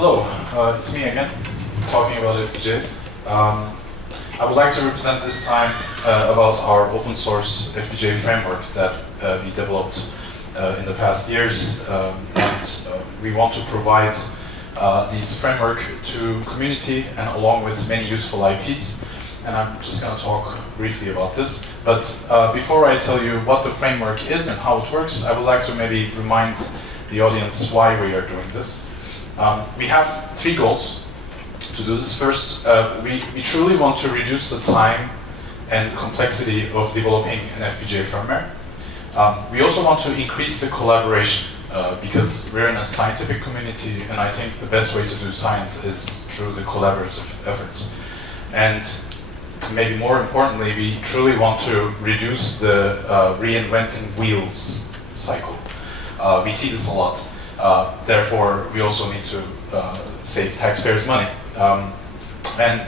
Hello, it's me again, talking about FPGAs. I would like to represent this time about our open source FPGA framework that we developed in the past years, and we want to provide this framework to community and along with many useful IPs. And I'm just going to talk briefly about this. But before I tell you what the framework is and how it works, I would like to maybe remind the audience why we are doing this. We have three goals to do this. First, we truly want to reduce the time and complexity of developing an FPGA firmware. We also want to increase the collaboration because we're in a scientific community, and I think the best way to do science is through the collaborative efforts. And maybe more importantly, we truly want to reduce the reinventing wheels cycle. We see this a lot. Therefore, we also need to save taxpayers' money. And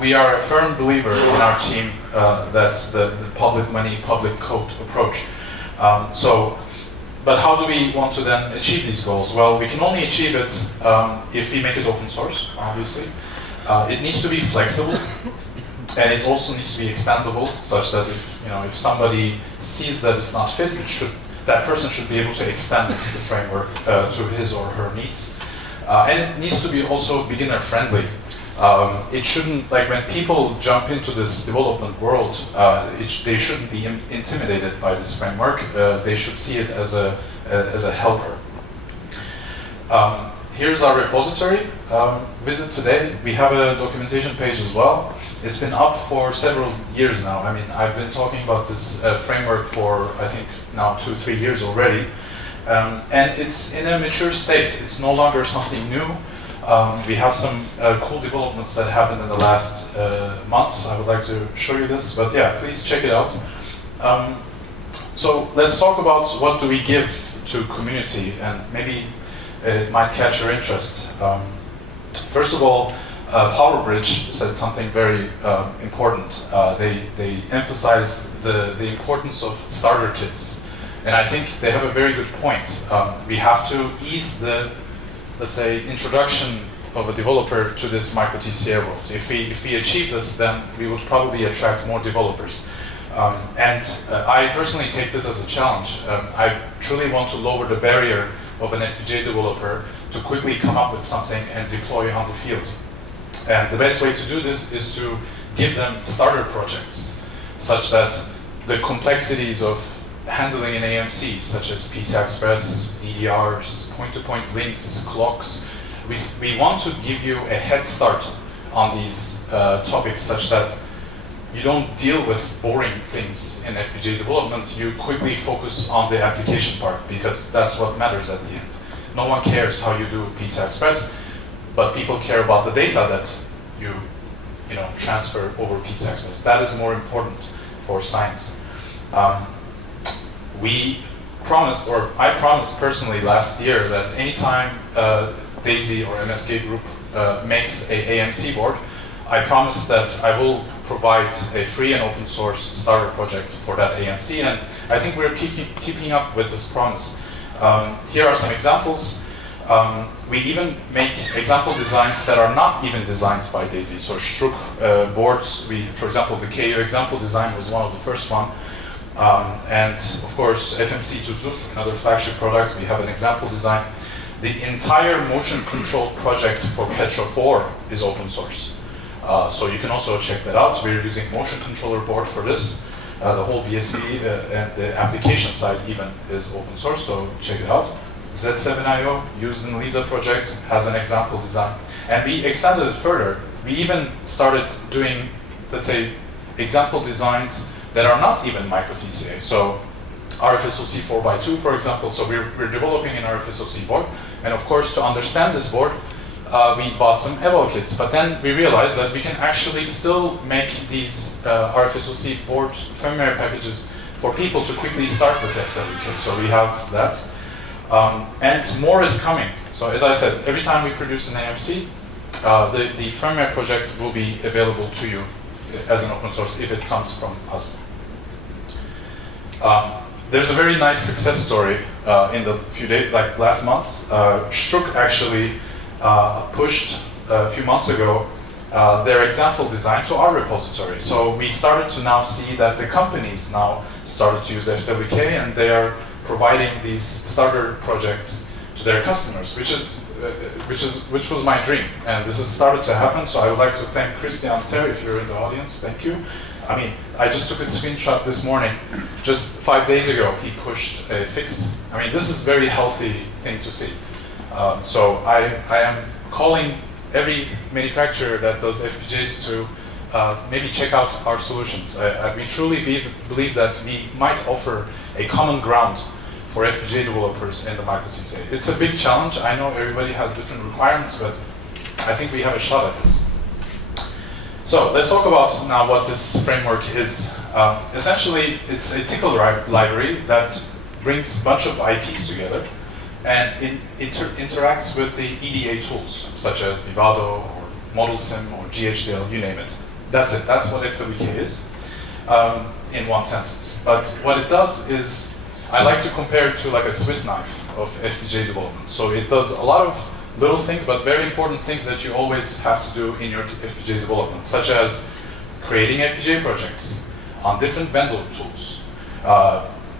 we are a firm believer in our team that the public money, public code approach. But how do we want to then achieve these goals? Well, we can only achieve it if we make it open source, obviously. It needs to be flexible, and it also needs to be extendable, such that if somebody sees that it's not fit, that person should be able to extend the framework to his or her needs. And it needs to be also beginner friendly. It shouldn't, like when people jump into this development world, they shouldn't be intimidated by this framework. They should see it as a helper. Here's our repository. Visit today. We have a documentation page as well. It's been up for several years now. I mean, I've been talking about this framework for, I think, now 2-3 years already. And it's in a mature state. It's no longer something new. We have some cool developments that happened in the last months. I would like to show you this, but yeah, please check it out. So let's talk about what do we give to community, and maybe it might catch your interest. First of all, PowerBridge said something very important. They emphasize the importance of starter kits. And I think they have a very good point. We have to ease the, let's say, introduction of a developer to this MicroTCA world. If we achieve this, then we would probably attract more developers. I personally take this as a challenge. I truly want to lower the barrier of an FPGA developer to quickly come up with something and deploy on the field. And the best way to do this is to give them starter projects, such that the complexities of handling an AMC, such as PCI Express, DDRs, point-to-point links, clocks, we want to give you a head start on these topics, such that you don't deal with boring things in FPGA development. You quickly focus on the application part, because that's what matters at the end. No one cares how you do PCI Express, but people care about the data that you transfer over PCI Express. That is more important for science. We promised, or I promised personally last year, that anytime DESY or MSK Group makes a AMC board, I promise that I will provide a free and open source starter project for that AMC, and I think we're keeping up with this promise. Here are some examples. We even make example designs that are not even designed by DESY. So Struck boards, for example, the KU example design was one of the first one. And of course, FMC2Zoop, another flagship product, we have an example design. The entire motion control project for Petra 4 is open source. So you can also check that out. We're using motion controller board for this. The whole BSV and the application side even is open source, so check it out. Z7IO, used in Lisa project, has an example design. And we extended it further. We even started doing, let's say, example designs that are not even MicroTCA. So RFSoC 4x2, for example. So we're developing an RFSoC board. And of course, to understand this board, we bought some eval kits. But then we realized that we can actually still make these RFSoC board firmware packages for people to quickly start with FWK. So we have that. And more is coming. So as I said, every time we produce an AMC, the firmware project will be available to you as an open source if it comes from us. There's a very nice success story in the few days, like last month. Struck actually pushed a few months ago their example design to our repository. So we started to now see that the companies now started to use FWK, and they are providing these starter projects to their customers, which was my dream, and this has started to happen. So I would like to thank Christian Ter, if you're in the audience, thank you. I mean, I just took a screenshot this morning. Just 5 days ago, he pushed a fix. I mean, this is a very healthy thing to see. So I am calling every manufacturer that does FPGAs to maybe check out our solutions. We truly believe that we might offer a common ground for FPGA developers in the MicroTCA. It's a big challenge. I know everybody has different requirements, but I think we have a shot at this. So let's talk about now what this framework is. Essentially, it's a Tickle library that brings a bunch of IPs together and interacts with the EDA tools, such as Vivado or ModelSim or GHDL, you name it. That's it. That's what FWK is in one sentence. But what it does is, I like to compare it to like a Swiss knife of FPGA development. So it does a lot of little things, but very important things that you always have to do in your FPGA development, such as creating FPGA projects on different vendor tools,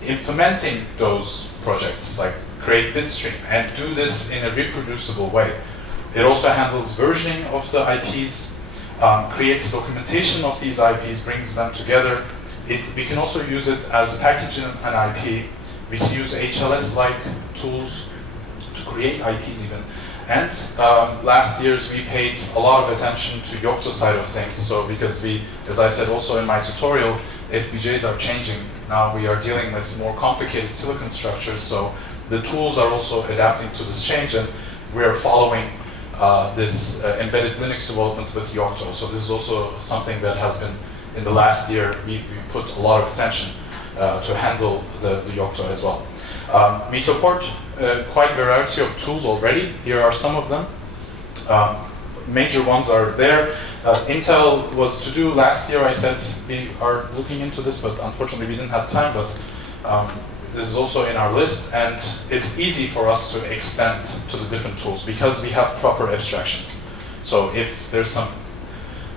implementing those projects, like create bitstream, and do this in a reproducible way. It also handles versioning of the IPs, creates documentation of these IPs, brings them together. We can also use it as packaging an IP. We can use HLS-like tools to create IPs even. And last years we paid a lot of attention to Yocto side of things. So because we, as I said also in my tutorial, FPGAs are changing. Now we are dealing with more complicated silicon structures. So the tools are also adapting to this change, and we are following this embedded Linux development with Yocto. So this is also something that has been, in the last year, we put a lot of attention to handle the Yocto as well. We support quite a variety of tools already. Here are some of them. Major ones are there. Intel was to do last year. I said we are looking into this, but unfortunately we didn't have time. But this is also in our list, and it's easy for us to extend to the different tools because we have proper abstractions. So if there's some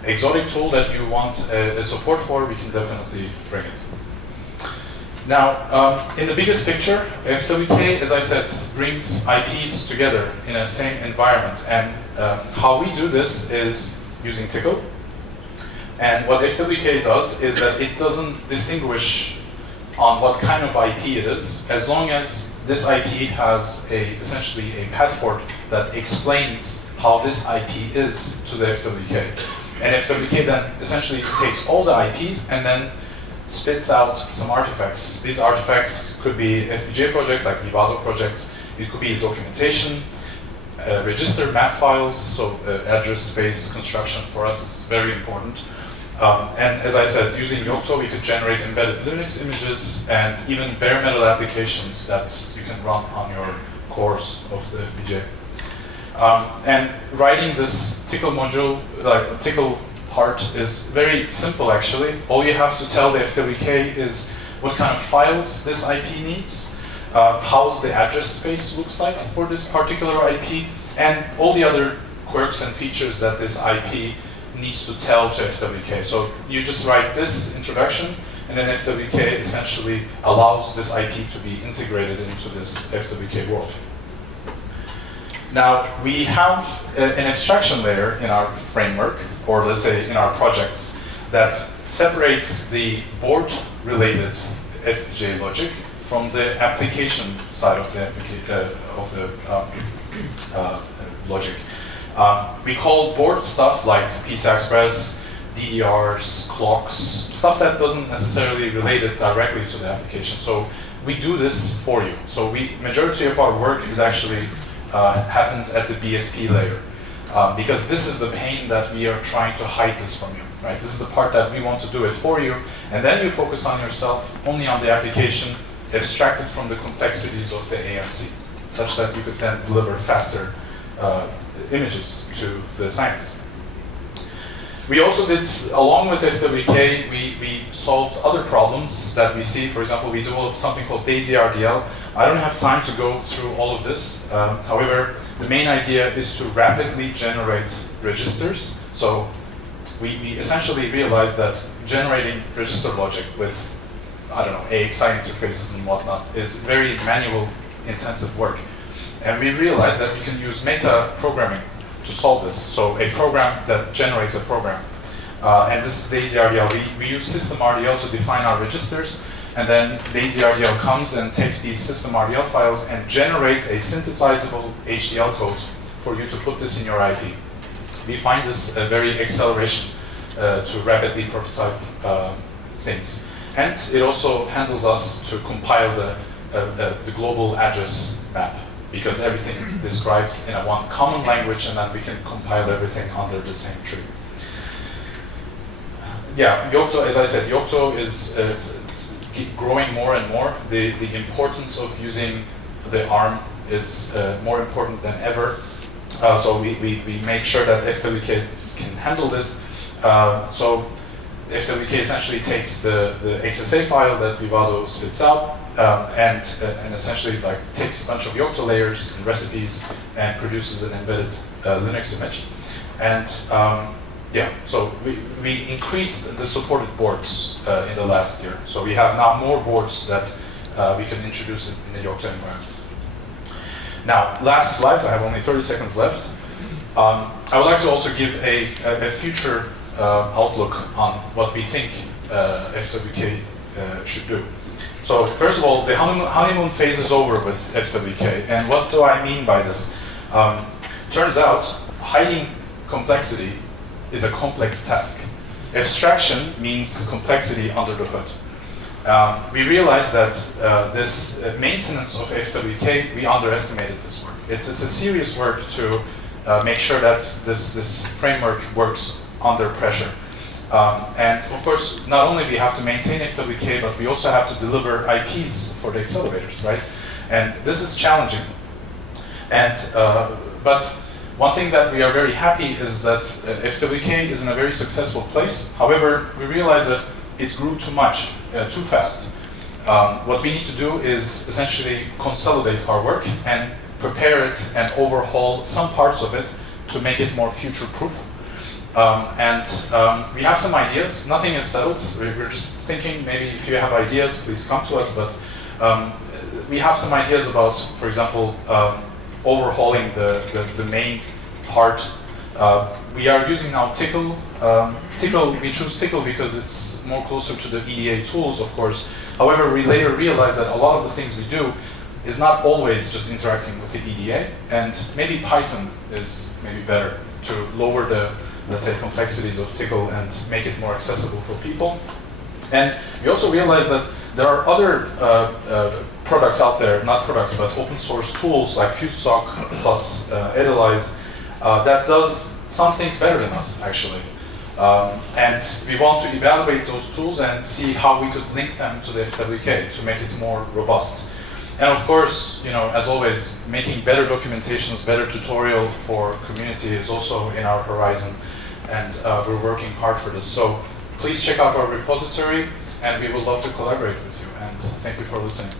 exotic tool that you want a support for, we can definitely bring it. Now, in the biggest picture, FWK, as I said, brings IPs together in a same environment. And how we do this is using Tickle. And what FWK does is that it doesn't distinguish on what kind of IP it is, as long as this IP has essentially a passport that explains how this IP is to the FWK. And FWK then essentially takes all the IPs and then spits out some artifacts. These artifacts could be FPGA projects, like Vivado projects. It could be documentation, register map files, so address space construction for us is very important. And as I said, using Yocto, we could generate embedded Linux images and even bare metal applications that you can run on your cores of the FPGA. And writing this Tickle module, like Tickle part, is very simple actually. All you have to tell the FWK is what kind of files this IP needs, how the address space looks like for this particular IP, and all the other quirks and features that this IP needs to tell to FWK. So you just write this introduction, and then FWK essentially allows this IP to be integrated into this FWK world. Now, we have an abstraction layer in our framework, or let's say in our projects, that separates the board-related FPGA logic from the application side of the logic. We call board stuff like PCI Express, DDRs, clocks, stuff that doesn't necessarily relate it directly to the application. So we do this for you. So majority of our work is actually happens at the BSP layer, because this is the pain that we are trying to hide this from you, right? This is the part that we want to do it for you, and then you focus on yourself, only on the application, abstracted from the complexities of the AMC, such that you could then deliver faster images to the scientist. We also did, along with FWK, we solved other problems that we see. For example, we developed something called DESY-RDL. I don't have time to go through all of this. However, the main idea is to rapidly generate registers. So we essentially realized that generating register logic with, I don't know, AXI interfaces and whatnot is very manual intensive work. And we realized that we can use meta programming to solve this. So a program that generates a program. And this is DESY-RDL. We use system RDL to define our registers, and then DESY-RDL comes and takes these system RDL files and generates a synthesizable HDL code for you to put this in your IP. We find this a very acceleration to rapidly prototype things. And it also handles us to compile the global address map, because everything describes in a one common language, and then we can compile everything under the same tree. Yeah, Yocto, as I said, Yocto is growing more and more. The importance of using the ARM is more important than ever. So we make sure that FWK can handle this. So FWK essentially takes the XSA file that Vivado spits out, and essentially like takes a bunch of Yocto layers and recipes and produces an embedded Linux image. And yeah, so we increased the supported boards in the last year. So we have now more boards that we can introduce in the Yocto environment. Now, last slide, I have only 30 seconds left. I would like to also give a future outlook on what we think FWK should do. So first of all, the honeymoon phase is over with FWK, and what do I mean by this? Turns out, hiding complexity is a complex task. Abstraction means complexity under the hood. We realized that this maintenance of FWK, we underestimated this work. It's a serious work to make sure that this framework works under pressure. And of course, not only we have to maintain FWK, but we also have to deliver IPs for the accelerators, right? And this is challenging. And but one thing that we are very happy is that FWK is in a very successful place. However, we realize that it grew too much, too fast. What we need to do is essentially consolidate our work and prepare it and overhaul some parts of it to make it more future-proof. We have some ideas. Nothing is settled. We're just thinking, maybe if you have ideas, please come to us. But we have some ideas about, for example, overhauling the main part. We are using now Tickle. We choose Tickle because it's more closer to the EDA tools, of course. However, we later realized that a lot of the things we do is not always just interacting with the EDA, and maybe Python is maybe better to lower the, let's say, complexities of Tickle and make it more accessible for people. And we also realized that there are other products out there, not products, but open source tools like FuseSock plus Edelweiss that does some things better than us, actually. And we want to evaluate those tools and see how we could link them to the FWK to make it more robust. And of course, you know, as always, making better documentations, better tutorial for community is also in our horizon, and we're working hard for this. So please check out our repository, and we would love to collaborate with you. And thank you for listening.